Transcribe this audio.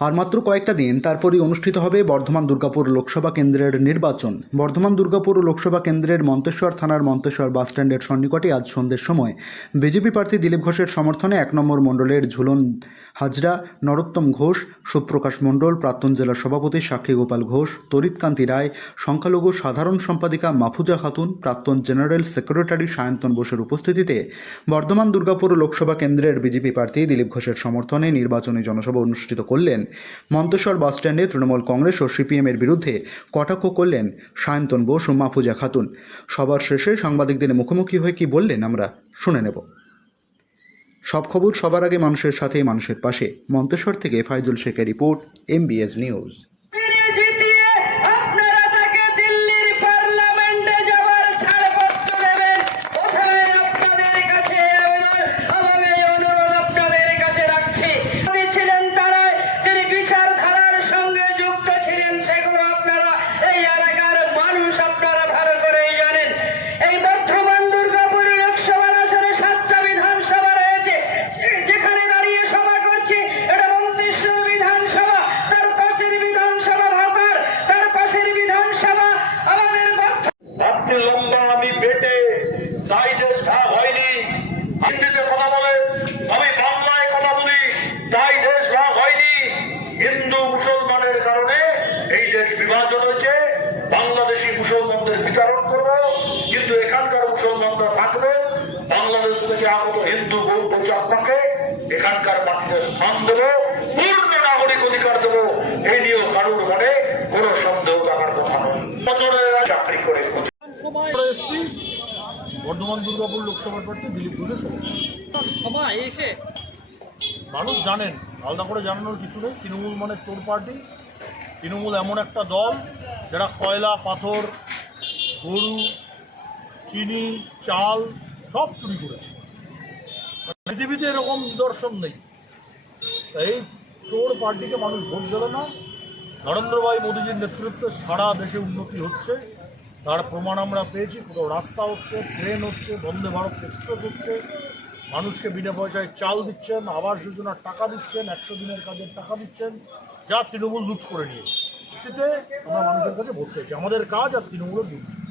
আর মাত্র কয়েকটা দিন তারপরই অনুষ্ঠিত হবে বর্ধমান দুর্গাপুর লোকসভা কেন্দ্রের নির্বাচন। বর্ধমান দুর্গাপুর লোকসভা কেন্দ্রের মন্তেশ্বর থানার মন্তেশ্বর বাসস্ট্যান্ডের সন্নিকটে আজ সন্ধ্যের সময় বিজেপি প্রার্থী দিলীপ ঘোষের সমর্থনে এক নম্বর মণ্ডলের ঝুলন হাজরা, নরোত্তম ঘোষ, সুপ্রকাশ মণ্ডল, প্রাক্তন জেলা সভাপতি সাক্ষী গোপাল ঘোষ তরিৎকান্তি রায়, সংখ্যালঘু সাধারণ সম্পাদিকা মাফুজা খাতুন, প্রাক্তন জেনারেল সেক্রেটারি সায়ন্তন বোসের উপস্থিতিতে বর্ধমান দুর্গাপুর লোকসভা কেন্দ্রের বিজেপি প্রার্থী দিলীপ ঘোষের সমর্থনে নির্বাচনী জনসভা অনুষ্ঠিত করলেন। মন্তেশ্বর বাসস্ট্যান্ডে তৃণমূল কংগ্রেস ও সিপিএমের বিরুদ্ধে কটাক্ষ করলেন সায়ন্তন বোস ও মাহফুজা খাতুন। সবার শেষে সাংবাদিকদের মুখোমুখি হয়ে কি বললেন আমরা শুনে নেব। সব খবর সবার আগে মানুষের সাথে মানুষের পাশে। মন্তেশ্বর থেকে ফাইজুল শেখের রিপোর্ট এমবিএস নিউজ ভাগ হয়নি, হিন্দিতে কথা বলেন আমি বাংলায় কথা বলি ভাগ হয়নি, হিন্দু মুসলমানের কারণে এই দেশ বিভাজন হয়েছে, বাংলাদেশি মুসলমানদের বিতরণ করব, কিন্তু এখানকার মুসলমানরা থাকবে, বাংলাদেশ থেকে আগত হিন্দু বৌদ্ধ চাকমাকে এখানকার মাটিতে স্থান দেব, পূর্ণ নাগরিক অধিকার দেব, এই নিয়েও কারুর মনে কোনো বর্ধমান দুর্গাপুর লোকসভার প্রার্থী দিলীপ ঘোষের। সবাই এসে মানুষ জানেন আলাদা করে জানানোর কিছু নেই। তৃণমূল মানে চোর পার্টি। তৃণমূল এমন একটা দল যারা কয়লা পাথর গরু চিনি চাল সব চুরি করেছে। পৃথিবীতে এরকম নিদর্শন নেই। এই চোর পার্টিকে মানুষ ভোট দেবে না। নরেন্দ্র ভাই মোদীজির নেতৃত্বে সারা দেশে উন্নতি হচ্ছে। তার প্রমাণ আমরা পেয়েছি, পুরো রাস্তা হচ্ছে ট্রেন হচ্ছে, বন্দে ভারত এক্সপ্রেস হচ্ছে। মানুষকে বিনা পয়সায় চাল দিচ্ছেন, আবাস যোজনার টাকা দিচ্ছেন, একশো দিনের কাজের টাকা দিচ্ছেন, যা তৃণমূল লুট করে নিয়েছে। আমরা মানুষের কাছে ভোট চাইছি। আমাদের কাজ আর তৃণমূলের দুর্নীতি।